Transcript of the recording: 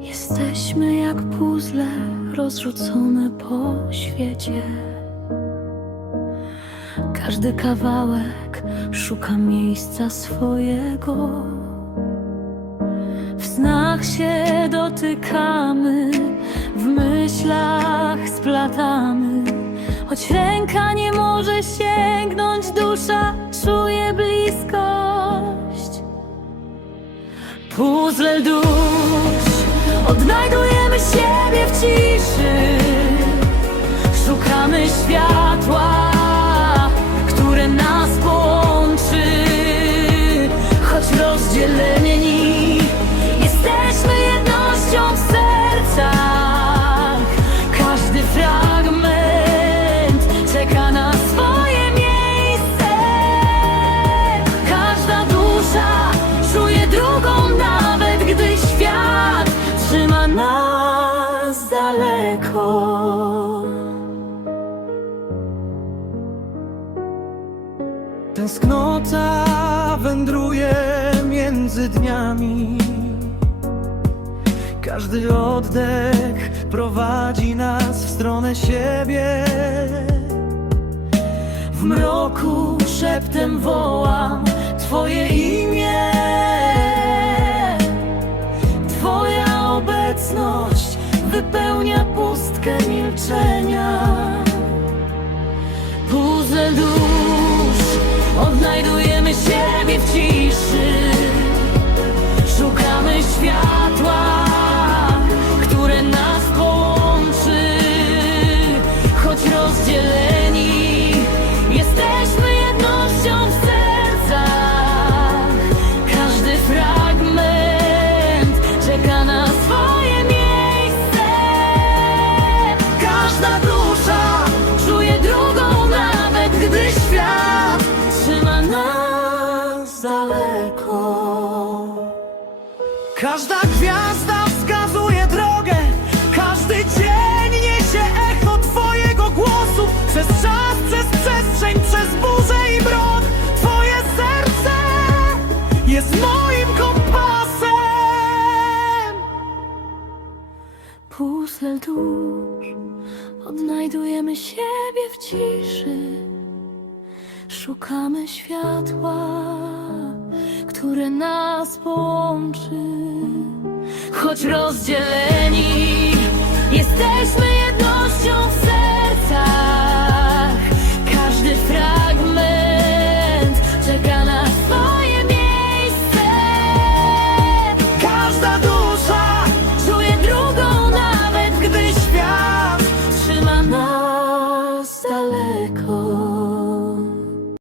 Jesteśmy jak puzzle rozrzucone po świecie. Każdy kawałek szuka miejsca swojego. W snach się dotykamy, w myślach splatamy. Choć ręka nie może sięgnąć, dusza czuje bliskość. Puzzle dusz, odnajdujemy siebie w ciszy. Tęsknota wędruje między dniami. Każdy oddech prowadzi nas w stronę siebie. W mroku szeptem wołam Twoje imię. Każda gwiazda wskazuje drogę, każdy dzień niesie echo Twojego głosu. Przez czas, przez przestrzeń, przez burzę i mrok. Twoje serce jest moim kompasem. Puzzle dusz, odnajdujemy siebie w ciszy. Szukamy światła, które nas połączy. Choć rozdzieleni, jesteśmy